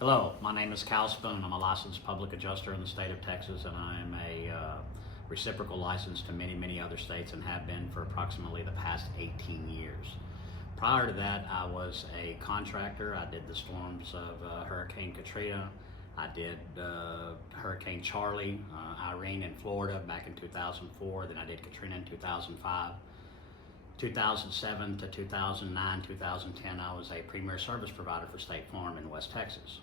Hello, my name is Cal Spoon. I'm a licensed public adjuster in the state of Texas, and I'm a reciprocal license to many other states and have been for approximately the past 18 years. Prior to that, I was a contractor. I did the storms of Hurricane Katrina. I did Hurricane Charlie, Irene in Florida back in 2004. Then I did Katrina in 2005. 2007 to 2009, 2010, I was a premier service provider for State Farm in West Texas.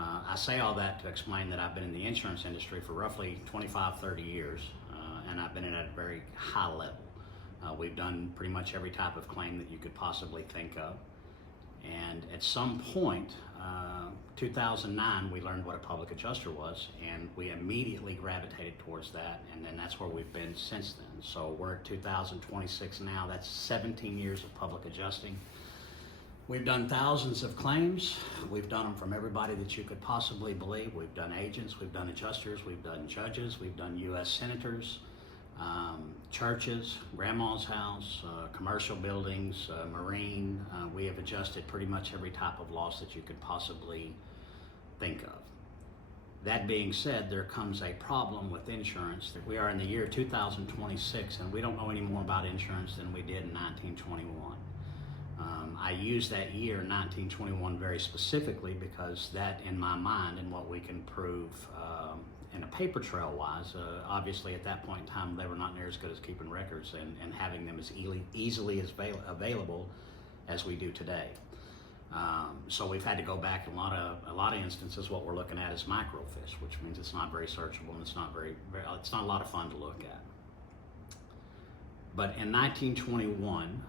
I say all that to explain that I've been in the insurance industry for roughly 25-30 years, and I've been in at a very high level. We've done pretty much every type of claim that you could possibly think of. And at some point, 2009, we learned what a public adjuster was, and we immediately gravitated towards that, and then that's where we've been since then. So we're at 2026 now. That's 17 years of public adjusting. We've done thousands of claims. We've done them from everybody that you could possibly believe. We've done agents, we've done adjusters, we've done judges, we've done U.S. senators, churches, grandma's house, commercial buildings, marine. We have adjusted pretty much every type of loss that you could possibly think of. That being said, there comes a problem with insurance. We are in the year 2026, and we don't know any more about insurance than we did in 1921. I use that year, 1921, very specifically because that, in my mind, and what we can prove in a paper trail wise, obviously at that point in time, they were not near as good as keeping records and having them as easily as available as we do today. So we've had to go back in a lot of instances. What we're looking at is microfiche, which means it's not very searchable and it's not it's not a lot of fun to look at. But in 1921,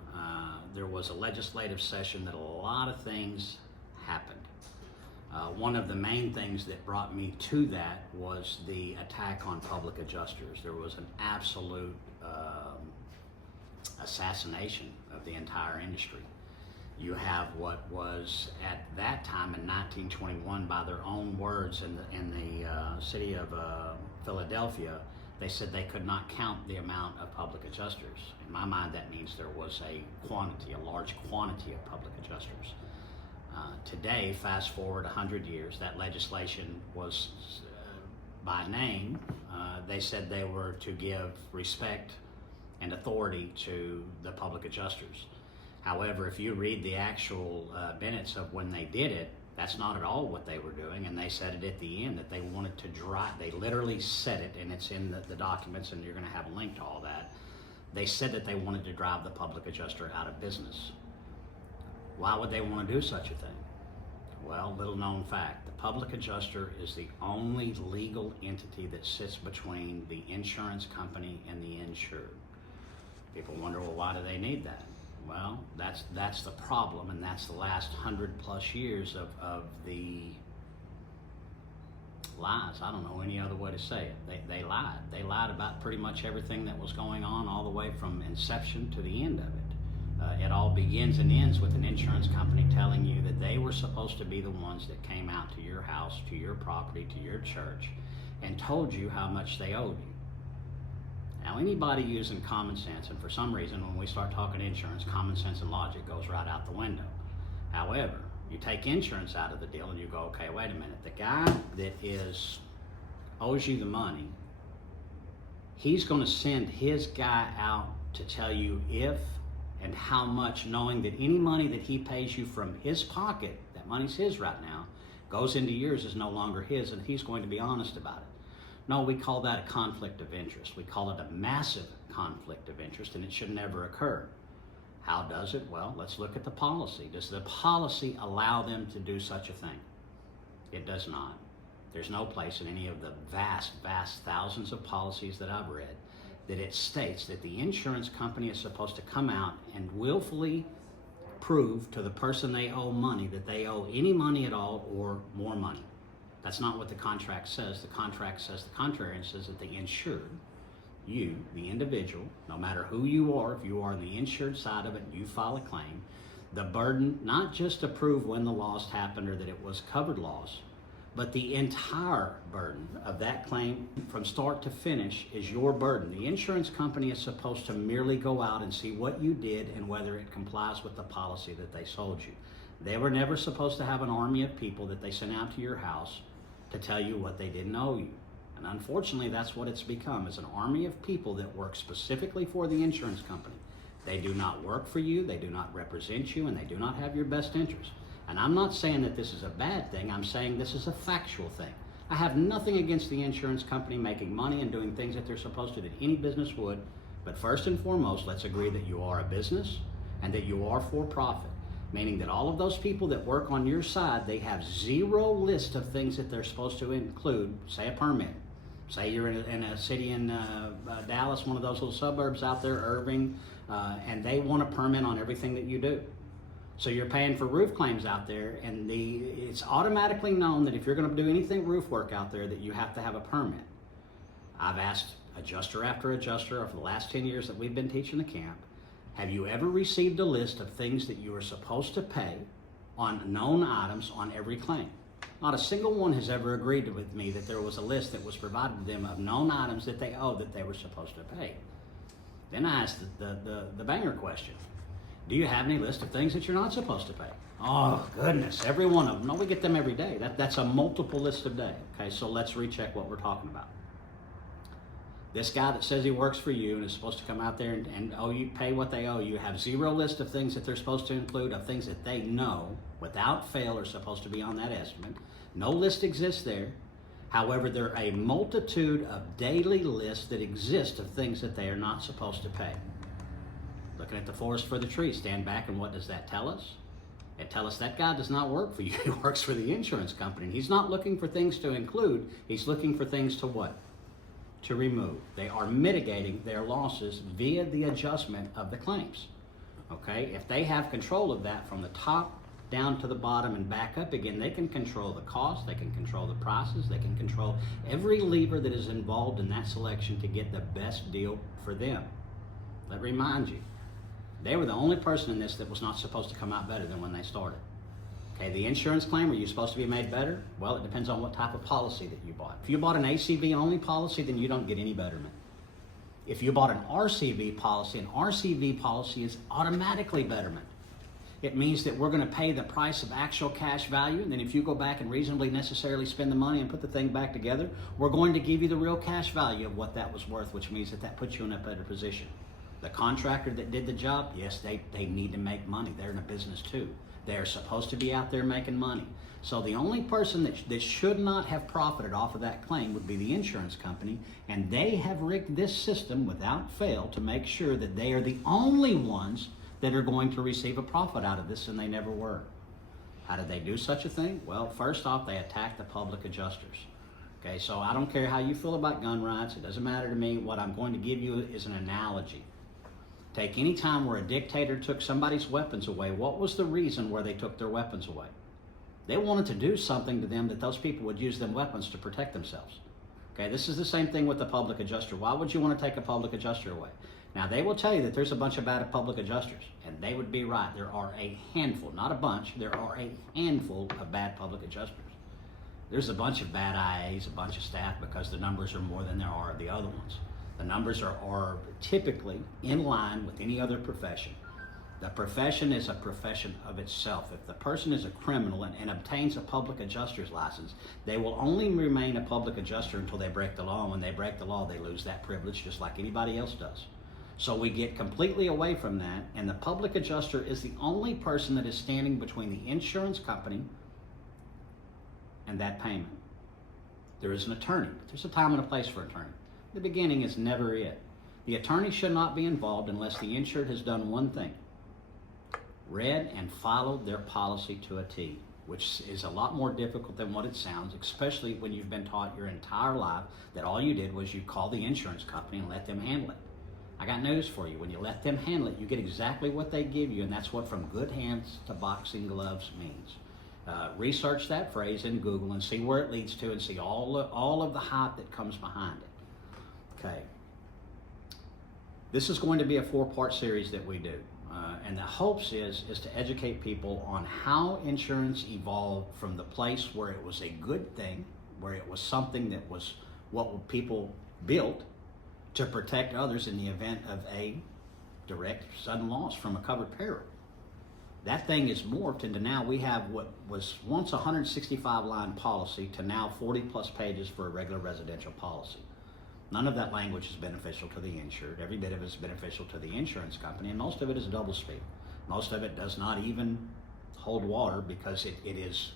there was a legislative session that a lot of things happened. One of the main things that brought me to that was the attack on public adjusters. There was an absolute assassination of the entire industry. You have what was at that time in 1921, by their own words, in the city of Philadelphia, they said they could not count the amount of public adjusters. In my mind, that means there was a large quantity of public adjusters. Today, fast forward 100 years, that legislation was by name. They said they were to give respect and authority to the public adjusters. However, if you read the actual minutes of when they did it, that's not at all what they were doing, and they said it at the end that they wanted to drive. They literally said it, and it's in the documents, and you're going to have a link to all that. They said that they wanted to drive the public adjuster out of business. Why would they want to do such a thing? Well, little known fact, the public adjuster is the only legal entity that sits between the insurance company and the insured. People wonder, well, why do they need that? Well, that's the problem, and that's the last 100+ years of the lies. I don't know any other way to say it. They lied. They lied about pretty much everything that was going on, all the way from inception to the end of it. It all begins and ends with an insurance company telling you that they were supposed to be the ones that came out to your house, to your property, to your church, and told you how much they owed you. Now, anybody using common sense, and for some reason when we start talking insurance, common sense and logic goes right out the window. However, you take insurance out of the deal and you go, okay, wait a minute, the guy that owes you the money, he's going to send his guy out to tell you if and how much, knowing that any money that he pays you from his pocket, that money's his right now, goes into yours, is no longer his, and he's going to be honest about it. No, we call that a conflict of interest. We call it a massive conflict of interest, and it should never occur. How does it? Well, let's look at the policy. Does the policy allow them to do such a thing? It does not. There's no place in any of the vast thousands of policies that I've read that it states that the insurance company is supposed to come out and willfully prove to the person they owe money that they owe any money at all or more money. That's not what the contract says. The contract says the contrary, and says that the insured, you, the individual, no matter who you are, if you are on the insured side of it and you file a claim, the burden not just to prove when the loss happened or that it was covered loss, but the entire burden of that claim from start to finish is your burden. The insurance company is supposed to merely go out and see what you did and whether it complies with the policy that they sold you. They were never supposed to have an army of people that they sent out to your house to tell you what they didn't owe you. And unfortunately, that's what it's become, is an army of people that work specifically for the insurance company. They do not work for you, they do not represent you, and they do not have your best interest. And I'm not saying that this is a bad thing, I'm saying this is a factual thing. I have nothing against the insurance company making money and doing things that they're supposed to that any business would, but first and foremost, let's agree that you are a business and that you are for profit. Meaning that all of those people that work on your side, they have zero list of things that they're supposed to include, say a permit. Say you're in a city in Dallas, one of those little suburbs out there, Irving, and they want a permit on everything that you do. So you're paying for roof claims out there, and it's automatically known that if you're going to do anything roof work out there, that you have to have a permit. I've asked adjuster after adjuster over the last 10 years that we've been teaching the camp, have you ever received a list of things that you are supposed to pay on known items on every claim? Not a single one has ever agreed with me that there was a list that was provided to them of known items that they owe that they were supposed to pay. Then I asked the banger question. Do you have any list of things that you're not supposed to pay? Oh, goodness, every one of them. No, we get them every day. That's a multiple list of day. Okay, so let's recheck what we're talking about. This guy that says he works for you and is supposed to come out there and owe you, pay what they owe you, have zero list of things that they're supposed to include, of things that they know without fail are supposed to be on that estimate. No list exists there. However, there are a multitude of daily lists that exist of things that they are not supposed to pay. Looking at the forest for the trees, stand back, and what does that tell us? It tells us that guy does not work for you. He works for the insurance company. And he's not looking for things to include. He's looking for things to what? To remove. They are mitigating their losses via the adjustment of the claims. Okay? If they have control of that from the top down to the bottom and back up again, they can control the cost, they can control the prices, they can control every lever that is involved in that selection to get the best deal for them. Let me remind you, they were the only person in this that was not supposed to come out better than when they started. Okay, the insurance claim, are you supposed to be made better? Well, it depends on what type of policy that you bought. If you bought an ACV only policy, then you don't get any betterment. If you bought an RCV policy, an RCV policy is automatically betterment. It means that we're going to pay the price of actual cash value, and then if you go back and reasonably necessarily spend the money and put the thing back together, we're going to give you the real cash value of what that was worth, which means that puts you in a better position. The contractor that did the job, yes, they need to make money. They're in a business too. They're supposed to be out there making money. So the only person that should not have profited off of that claim would be the insurance company, and they have rigged this system without fail to make sure that they are the only ones that are going to receive a profit out of this, and they never were. How did they do such a thing? Well, first off, they attacked the public adjusters. Okay, so I don't care how you feel about gun rights. It doesn't matter to me. What I'm going to give you is an analogy. Take any time where a dictator took somebody's weapons away. What was the reason where they took their weapons away? They wanted to do something to them that those people would use them weapons to protect themselves. Okay, this is the same thing with the public adjuster. Why would you want to take a public adjuster away? Now, they will tell you that there's a bunch of bad public adjusters, and they would be right. There are a handful, not a bunch, there are a handful of bad public adjusters. There's a bunch of bad IAs, a bunch of staff, because the numbers are more than there are of the other ones. The numbers are typically in line with any other profession. The profession is a profession of itself. If the person is a criminal and obtains a public adjuster's license, they will only remain a public adjuster until they break the law. And when they break the law, they lose that privilege just like anybody else does. So we get completely away from that, and the public adjuster is the only person that is standing between the insurance company and that payment. There is an attorney, but there's a time and a place for an attorney. The beginning is never it. The attorney should not be involved unless the insured has done one thing: read and followed their policy to a T, which is a lot more difficult than what it sounds, especially when you've been taught your entire life that all you did was you call the insurance company and let them handle it. I got news for you. When you let them handle it, you get exactly what they give you, and that's what from good hands to boxing gloves means. Research that phrase in Google and see where it leads to, and see all of the hype that comes behind it. Okay. This is going to be a 4-part series that we do. And the hopes is to educate people on how insurance evolved from the place where it was a good thing, where it was something that was what people built to protect others in the event of a direct sudden loss from a covered peril. That thing is morphed into now we have what was once a 165 line policy to now 40 plus pages for a regular residential policy. None of that language is beneficial to the insured. Every bit of it is beneficial to the insurance company, and most of it is doublespeak. Most of it does not even hold water because it is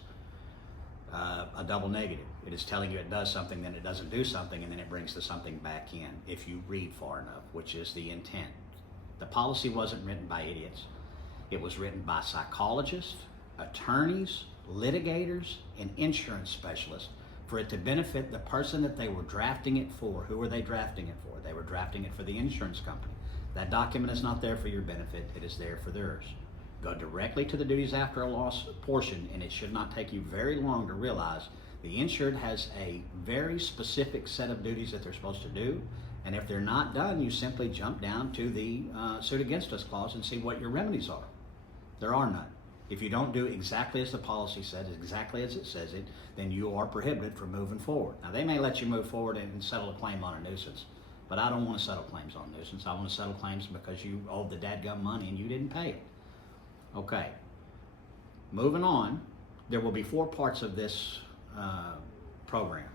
a double negative. It is telling you it does something, then it doesn't do something, and then it brings the something back in if you read far enough, which is the intent. The policy wasn't written by idiots. It was written by psychologists, attorneys, litigators, and insurance specialists for it to benefit the person that they were drafting it for. Who were they drafting it for? They were drafting it for the insurance company. That document is not there for your benefit. It is there for theirs. Go directly to the duties after a loss portion, and it should not take you very long to realize the insured has a very specific set of duties that they're supposed to do, and if they're not done, you simply jump down to the suit against us clause and see what your remedies are. There are none. If you don't do exactly as the policy says, exactly as it says it, then you are prohibited from moving forward. Now, they may let you move forward and settle a claim on a nuisance, but I don't want to settle claims on nuisance. I want to settle claims because you owed the dadgum money and you didn't pay it. Okay, moving on, there will be 4 parts of this program.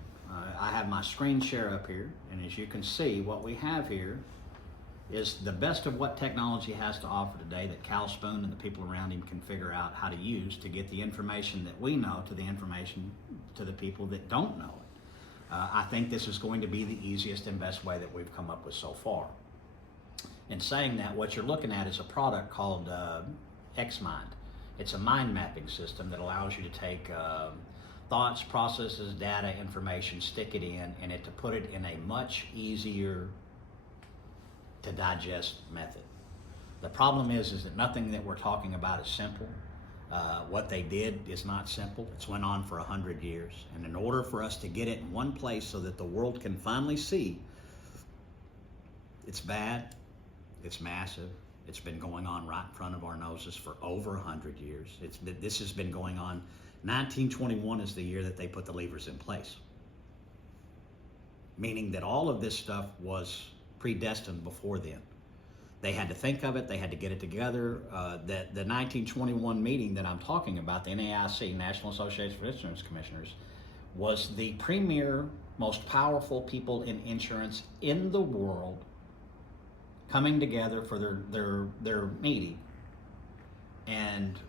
I have my screen share up here, and as you can see, what we have here is the best of what technology has to offer today that Cal Spoon and the people around him can figure out how to use to get the information that we know to the information to the people that don't know it. I think this is going to be the easiest and best way that we've come up with so far. In saying that, what you're looking at is a product called XMind. It's a mind mapping system that allows you to take thoughts, processes, data, information, stick it in, and to put it in a much easier to digest method. The problem is that nothing that we're talking about is simple. What they did is not simple. It's went on for 100 years. And in order for us to get it in one place so that the world can finally see it's bad, it's massive, it's been going on right in front of our noses for over 100 years. This has been going on. 1921 is the year that they put the levers in place. Meaning that all of this stuff was predestined before then. They had to think of it, they had to get it together. The 1921 meeting that I'm talking about, the NAIC, National Association of Insurance Commissioners, was the premier, most powerful people in insurance in the world coming together for their meeting. And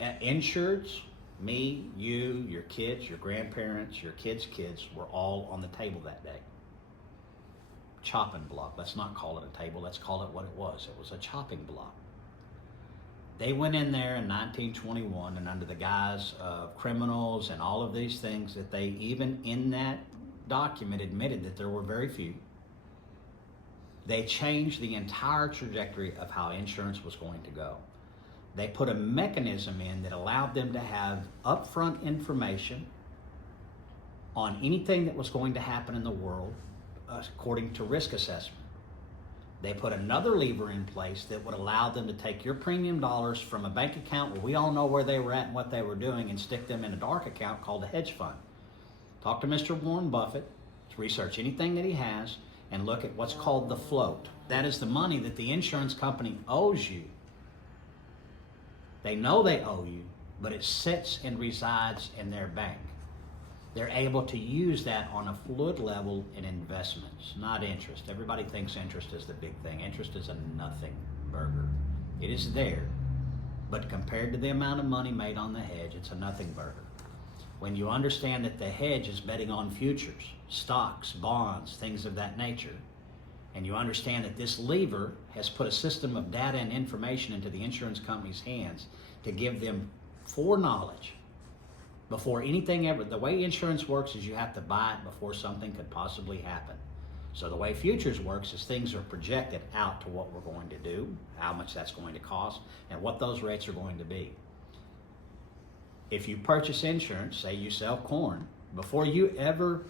insureds, me, you, your kids, your grandparents, your kids' kids were all on the table that day. Chopping block. Let's not call it a table. Let's call it what it was. It was a chopping block. They went in there in 1921 and under the guise of criminals and all of these things that they even in that document admitted that there were very few. They changed the entire trajectory of how insurance was going to go. They put a mechanism in that allowed them to have upfront information on anything that was going to happen in the world according to risk assessment. They put another lever in place that would allow them to take your premium dollars from a bank account where we all know where they were at and what they were doing and stick them in a dark account called a hedge fund. Talk to Mr. Warren Buffett, research anything that he has, and look at what's called the float. That is the money that the insurance company owes you. They know they owe you, but it sits and resides in their bank. They're able to use that on a fluid level in investments, not interest. Everybody thinks interest is the big thing. Interest is a nothing burger. It is there, but compared to the amount of money made on the hedge, it's a nothing burger. When you understand that the hedge is betting on futures, stocks, bonds, things of that nature, and you understand that this lever has put a system of data and information into the insurance company's hands to give them foreknowledge before anything ever. The way insurance works is you have to buy it before something could possibly happen. So the way futures works is things are projected out to what we're going to do, how much that's going to cost, and what those rates are going to be. If you purchase insurance, say you sell corn, before you ever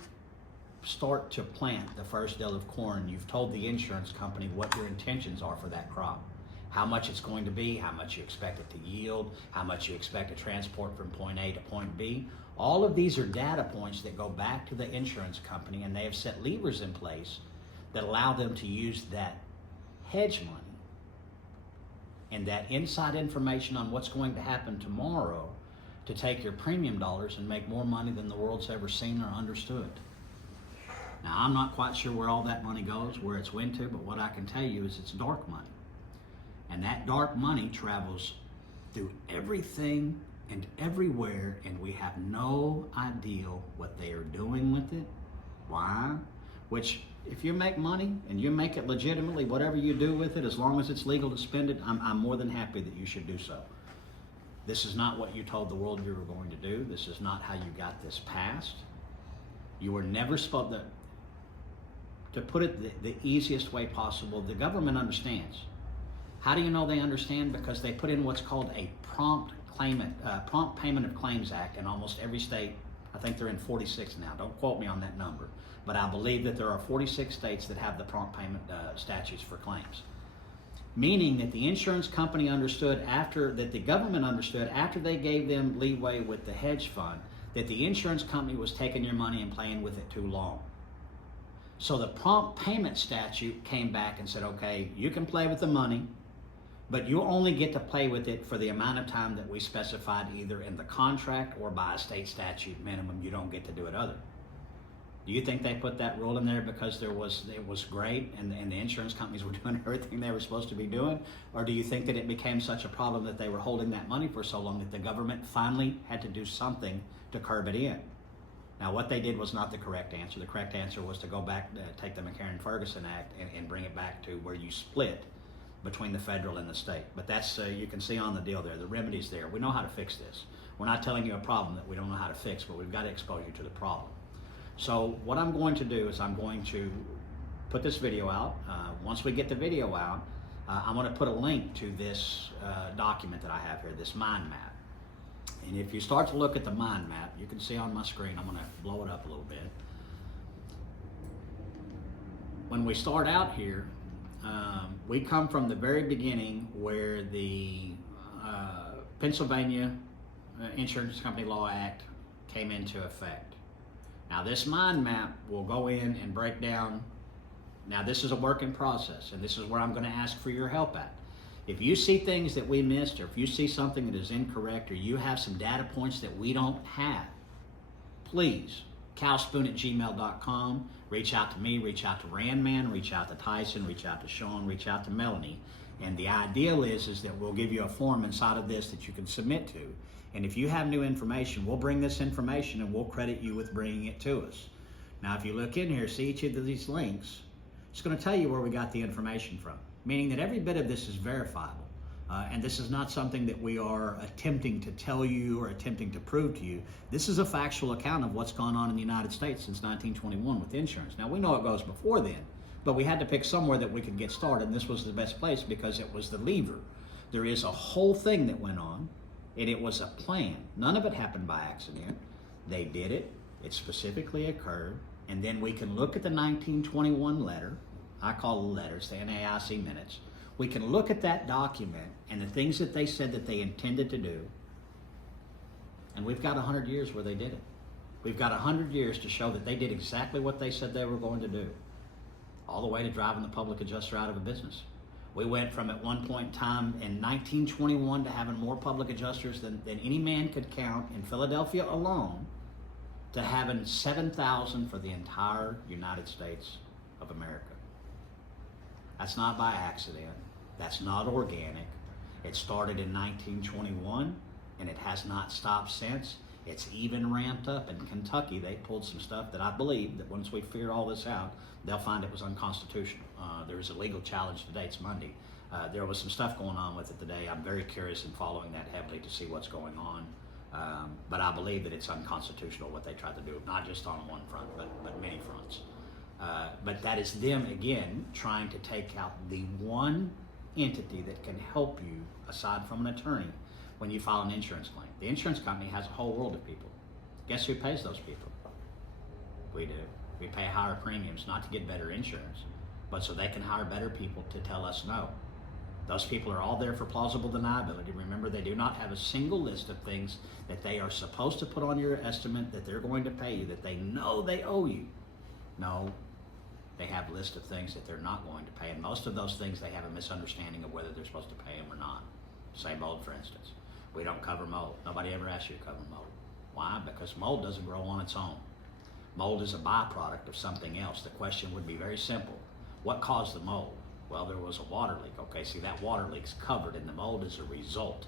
start to plant the first deal of corn, you've told the insurance company what your intentions are for that crop. How much it's going to be, how much you expect it to yield, how much you expect to transport from point A to point B. All of these are data points that go back to the insurance company, and they have set levers in place that allow them to use that hedge money and that inside information on what's going to happen tomorrow to take your premium dollars and make more money than the world's ever seen or understood. Now, I'm not quite sure where all that money goes, where it's went to, but what I can tell you is it's dark money. And that dark money travels through everything and everywhere, and we have no idea what they are doing with it. Why? Which, if you make money and you make it legitimately, whatever you do with it, as long as it's legal to spend it, I'm more than happy that you should do so. This is not what you told the world you were going to do. This is not how you got this passed. You were never supposed to put it the easiest way possible. The government understands. How do you know they understand? Because they put in what's called a prompt payment of claims act in almost every state. I think they're in 46 now. Don't quote me on that number. But I believe that there are 46 states that have the prompt payment statutes for claims. Meaning that the insurance company understood that the government understood after they gave them leeway with the hedge fund, that the insurance company was taking your money and playing with it too long. So the prompt payment statute came back and said, okay, you can play with the money, but you only get to play with it for the amount of time that we specified either in the contract or by a state statute minimum. You don't get to do it other. Do you think they put that rule in there because it was great and the insurance companies were doing everything they were supposed to be doing? Or do you think that it became such a problem that they were holding that money for so long that the government finally had to do something to curb it in? Now, what they did was not the correct answer. The correct answer was to go back, take the McCarran-Ferguson Act and bring it back to where you split between the federal and the state. But that's, you can see on the deal there, the remedy's there. We know how to fix this. We're not telling you a problem that we don't know how to fix, but we've got to expose you to the problem. So what I'm going to do is I'm going to put this video out. Once we get the video out, I'm going to put a link to this document that I have here, this mind map. And if you start to look at the mind map, you can see on my screen, I'm going to blow it up a little bit. When we start out here, we come from the very beginning where the Pennsylvania Insurance Company Law Act came into effect. Now this mind map will go in and break down. Now this is a work in process, and this is where I'm going to ask for your help at. If you see things that we missed, or if you see something that is incorrect, or you have some data points that we don't have, please, calspoon@gmail.com, reach out to me, reach out to Randman, reach out to Tyson, reach out to Sean, reach out to Melanie. And the ideal is that we'll give you a form inside of this that you can submit to. And if you have new information, we'll bring this information and we'll credit you with bringing it to us. Now, if you look in here, see each of these links, it's going to tell you where we got the information from, meaning that every bit of this is verifiable. And this is not something that we are attempting to tell you or attempting to prove to you. This is a factual account of what's gone on in the United States since 1921 with insurance. Now, we know it goes before then, but we had to pick somewhere that we could get started, and this was the best place because it was the lever. There is a whole thing that went on, and it was a plan. None of it happened by accident. They did it. It specifically occurred. And then we can look at the 1921 letter. I call the letters the NAIC minutes. We can look at that document and the things that they said that they intended to do. And we've got 100 years where they did it. We've got 100 years to show that they did exactly what they said they were going to do, all the way to driving the public adjuster out of a business. We went from at one point in time in 1921 to having more public adjusters than any man could count in Philadelphia alone, to having 7,000 for the entire United States of America. That's not by accident. That's not organic. It started in 1921 and it has not stopped since. It's even ramped up. In Kentucky, they pulled some stuff that I believe that once we figure all this out, they'll find it was unconstitutional. There is a legal challenge today. It's Monday. There was some stuff going on with it today. I'm very curious in following that heavily to see what's going on. But I believe that it's unconstitutional what they tried to do, not just on one front, but many fronts. But that is them, again, trying to take out the one entity that can help you, aside from an attorney, when you file an insurance claim. The insurance company has a whole world of people. Guess who pays those people? We do. We pay higher premiums, not to get better insurance, but so they can hire better people to tell us no. Those people are all there for plausible deniability. Remember, they do not have a single list of things that they are supposed to put on your estimate that they're going to pay you, that they know they owe you. No, they have a list of things that they're not going to pay, and most of those things they have a misunderstanding of whether they're supposed to pay them or not. Say mold, for instance. We don't cover mold. Nobody ever asks you to cover mold. Why? Because mold doesn't grow on its own. Mold is a byproduct of something else. The question would be very simple. What caused the mold? Well, there was a water leak. Okay, see, that water leak's covered and the mold is a result.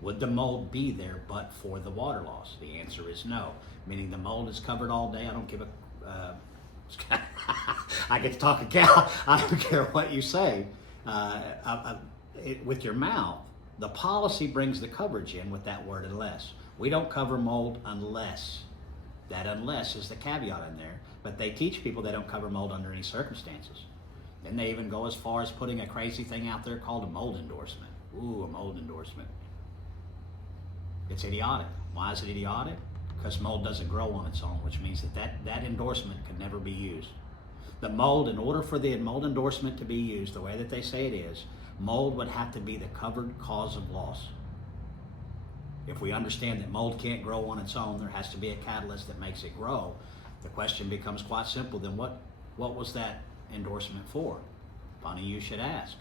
Would the mold be there but for the water loss? The answer is no, meaning the mold is covered all day. I don't give a, I get to talk a cow. I don't care what you say. With your mouth, the policy brings the coverage in with that word unless. We don't cover mold unless. That unless is the caveat in there, but they teach people they don't cover mold under any circumstances. Then they even go as far as putting a crazy thing out there called a mold endorsement. Ooh, a mold endorsement. It's idiotic. Why is it idiotic? Because mold doesn't grow on its own, which means that endorsement can never be used. The mold, in order for the mold endorsement to be used the way that they say it is, mold would have to be the covered cause of loss. If we understand that mold can't grow on its own, there has to be a catalyst that makes it grow. The question becomes quite simple. Then what was that endorsement for? Funny you should ask.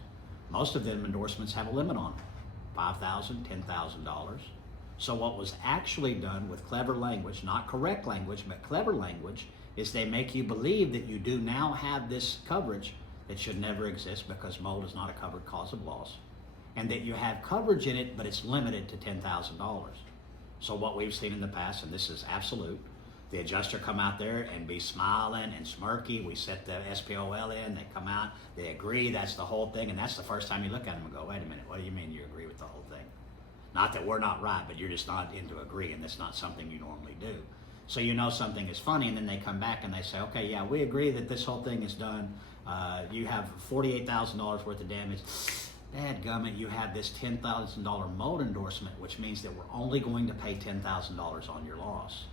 Most of them endorsements have a limit on them. $5,000, $10,000. So what was actually done with clever language, not correct language, but clever language, is they make you believe that you do now have this coverage that should never exist because mold is not a covered cause of loss, and that you have coverage in it, but it's limited to $10,000. So what we've seen in the past, and this is absolute, the adjuster come out there and be smiling and smirky. We set the SPOL in, they come out, they agree, that's the whole thing, and that's the first time you look at them and go, wait a minute, what do you mean you agree with the whole thing? Not that we're not right, but you're just not into agreeing. That's not something you normally do. So you know something is funny, and then they come back and they say, okay, yeah, we agree that this whole thing is done. You have $48,000 worth of damage. Dadgummit, you have this $10,000 mold endorsement, which means that we're only going to pay $10,000 on your loss.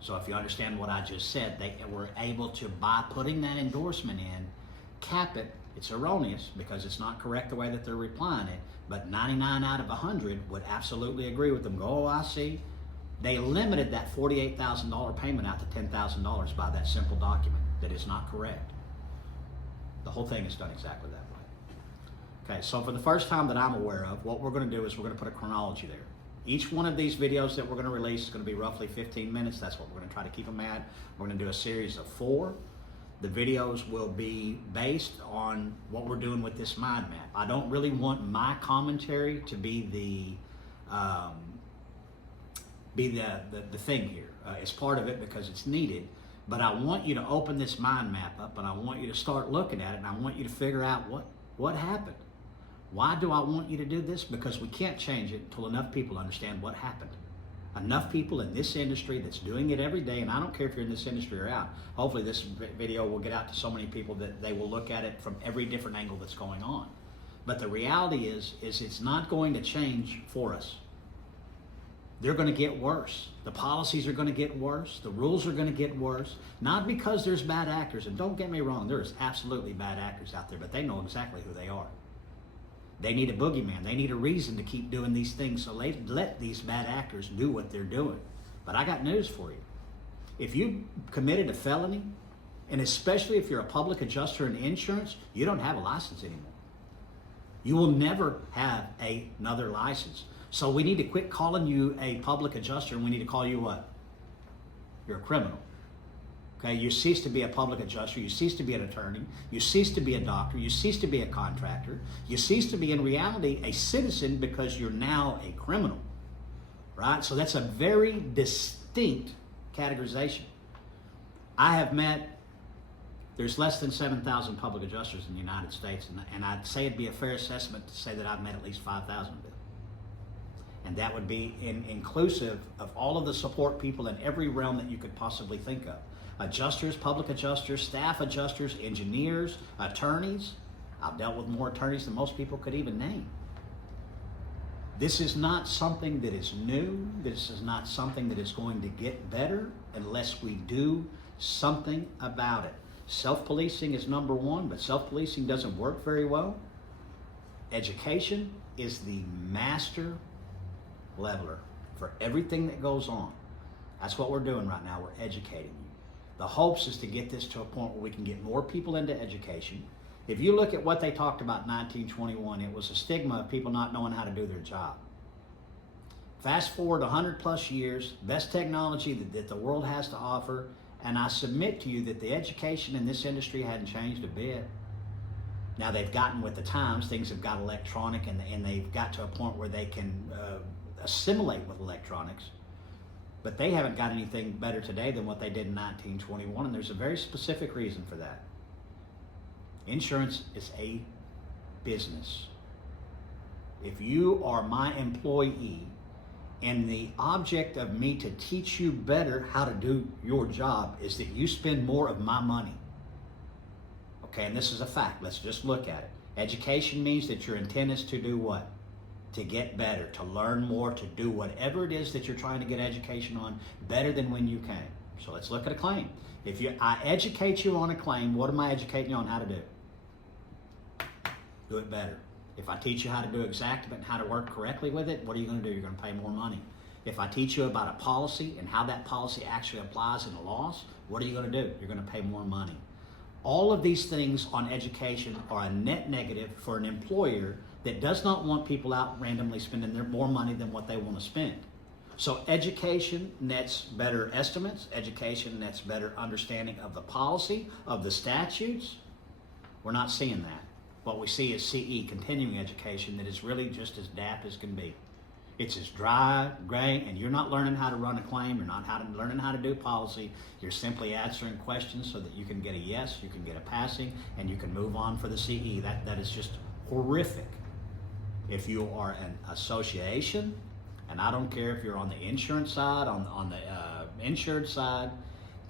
So if you understand what I just said, they were able to, by putting that endorsement in, cap it. It's erroneous because it's not correct the way that they're replying it, but 99 out of 100 would absolutely agree with them. Go, oh, I see. They limited that $48,000 payment out to $10,000 by that simple document that is not correct. The whole thing is done exactly that way. Okay, so for the first time that I'm aware of, what we're going to do is we're going to put a chronology there. Each one of these videos that we're going to release is going to be roughly 15 minutes. That's what we're going to try to keep them at. We're going to do a series of 4. The videos will be based on what we're doing with this mind map. I don't really want my commentary to be the thing here. It's part of it because it's needed, but I want you to open this mind map up and I want you to start looking at it and I want you to figure out what happened. Why do I want you to do this? Because we can't change it until enough people understand what happened. Enough people in this industry that's doing it every day, and I don't care if you're in this industry or out. Hopefully this video will get out to so many people that they will look at it from every different angle that's going on. But the reality is it's not going to change for us. They're going to get worse. The policies are going to get worse. The rules are going to get worse. Not because there's bad actors, and don't get me wrong, there's absolutely bad actors out there, but they know exactly who they are. They need a boogeyman. They need a reason to keep doing these things, so they let these bad actors do what they're doing. But I got news for you. If you committed a felony, and especially if you're a public adjuster in insurance, you don't have a license anymore. You will never have another license. So we need to quit calling you a public adjuster, and we need to call you what? You're a criminal. Okay, you cease to be a public adjuster, you cease to be an attorney, you cease to be a doctor, you cease to be a contractor, you cease to be in reality a citizen because you're now a criminal, right? So that's a very distinct categorization. I have met, there's less than 7,000 public adjusters in the United States, and I'd say it'd be a fair assessment to say that I've met at least 5,000 of them. And that would be inclusive of all of the support people in every realm that you could possibly think of. Adjusters, public adjusters, staff adjusters, engineers, attorneys. I've dealt with more attorneys than most people could even name. This is not something that is new. This is not something that is going to get better unless we do something about it. Self-policing is number one, but self-policing doesn't work very well. Education is the master leveler for everything that goes on. That's what we're doing right now. We're educating you. The hopes is to get this to a point where we can get more people into education. If you look at what they talked about in 1921, it was a stigma of people not knowing how to do their job. Fast forward 100 plus years, best technology that the world has to offer, and I submit to you that the education in this industry hadn't changed a bit. Now they've gotten with the times, things have got electronic, and they've got to a point where they can assimilate with electronics, but they haven't got anything better today than what they did in 1921, and there's a very specific reason for that. Insurance is a business. If you are my employee, and the object of me to teach you better how to do your job is that you spend more of my money. Okay, and this is a fact. Let's just look at it. Education means that your intent is to do what? To get better, to learn more, to do whatever it is that you're trying to get education on better than when you came. So let's look at a claim. If I educate you on a claim, what am I educating you on how to do? Do it better. If I teach you how to do exactment and how to work correctly with it, what are you going to do? You're going to pay more money. If I teach you about a policy and how that policy actually applies in the laws, what are you going to do? You're going to pay more money. All of these things on education are a net negative for an employer that does not want people out randomly spending more money than what they want to spend. So education nets better estimates. Education nets better understanding of the policy, of the statutes. We're not seeing that. What we see is CE, continuing education, that is really just as daft as can be. It's as dry, gray, and you're not learning how to run a claim, you're not learning how to do policy, you're simply answering questions so that you can get a yes, you can get a passing, and you can move on for the CE. That is just horrific. If you are an association, and I don't care if you're on the insurance side, on the insured side,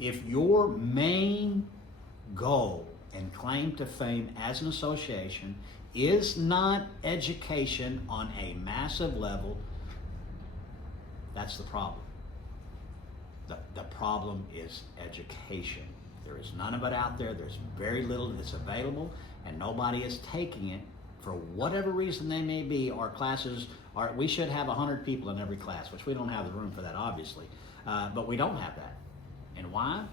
if your main goal and claim to fame as an association is not education on a massive level, that's the problem. The problem is education. There is none of it out there. There's very little that's available, and nobody is taking it for whatever reason they may be. Our classes we should have 100 people in every class, which we don't have the room for that, obviously. But we don't have that. And why?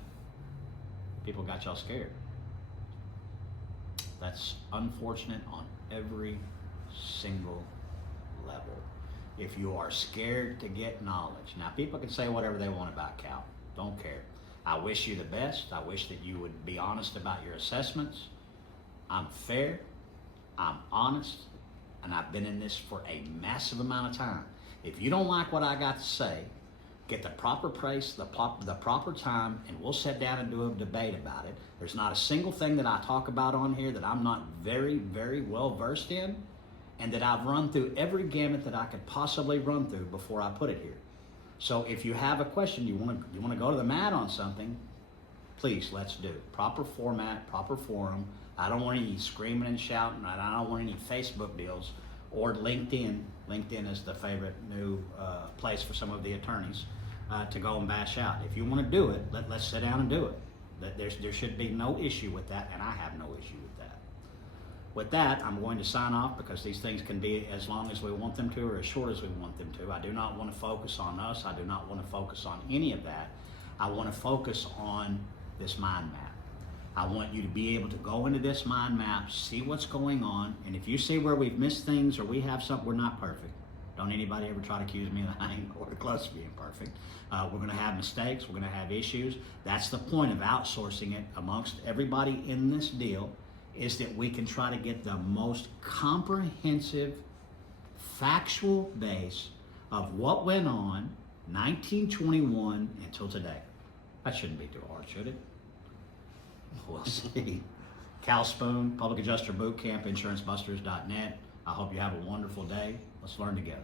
People got y'all scared. That's unfortunate on every single level. If you are scared to get knowledge. Now, people can say whatever they want about Cal. Don't care. I wish you the best. I wish that you would be honest about your assessments. I'm fair. I'm honest. And I've been in this for a massive amount of time. If you don't like what I got to say, get the proper price, the proper time, and we'll sit down and do a debate about it. There's not a single thing that I talk about on here that I'm not very, very well versed in, and that I've run through every gamut that I could possibly run through before I put it here. So if you have a question, you want to go to the mat on something, please, let's do it. Proper format, proper forum. I don't want any screaming and shouting. I don't want any Facebook deals or LinkedIn. LinkedIn is the favorite new place for some of the attorneys to go and bash out. If you want to do it, let's sit down and do it. There should be no issue with that, and I have no issue with that. With that, I'm going to sign off because these things can be as long as we want them to or as short as we want them to. I do not want to focus on us. I do not want to focus on any of that. I want to focus on this mind map. I want you to be able to go into this mind map, see what's going on, and if you see where we've missed things or we have something, we're not perfect. Don't anybody ever try to accuse me that I ain't or close to being perfect. We're going to have mistakes. We're going to have issues. That's the point of outsourcing it amongst everybody in this deal, is that we can try to get the most comprehensive, factual base of what went on 1921 until today. That shouldn't be too hard, should it? We'll see. Cal Spoon, Public Adjuster Boot Camp, insurancebusters.net. I hope you have a wonderful day. Let's learn together.